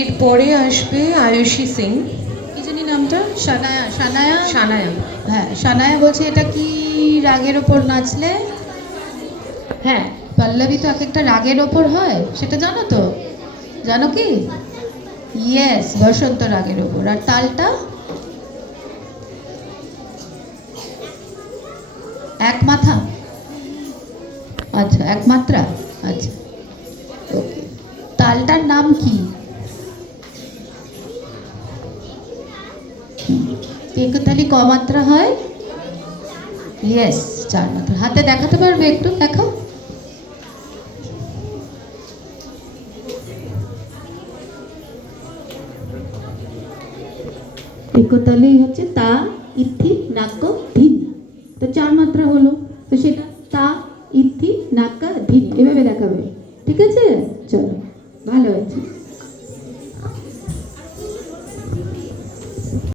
এরপরে আসবে আয়ুষী সিং। কি জানি নামটা? সানায়া। সানায়া। সানায়া। হ্যাঁ, সানায়া বলছে এটা কি রাগের ওপর নাচলে? হ্যাঁ, পল্লবী তো এক একটা রাগের ওপর হয়, সেটা জানো তো? জানো কি? ইয়েস, বসন্ত রাগের ওপর। আর তালটা এক মাথা। আচ্ছা, এক মাত্রা। আচ্ছা, ওকে। তালটার নাম কি? একতালি ক মাত্রা হয়? ইয়েস, 4 মাত্রা। হাতে দেখাতে পারবে? একটু দেখাও। একতালি হচ্ছে তা, ইথি, নাক্ক, ধিন। তো 4 মাত্রা হলো, তো সেটা তা, ইথি, নাক্কা, ধিন এভাবে দেখাবে। ঠিক আছে, চলো, ভালো আছে।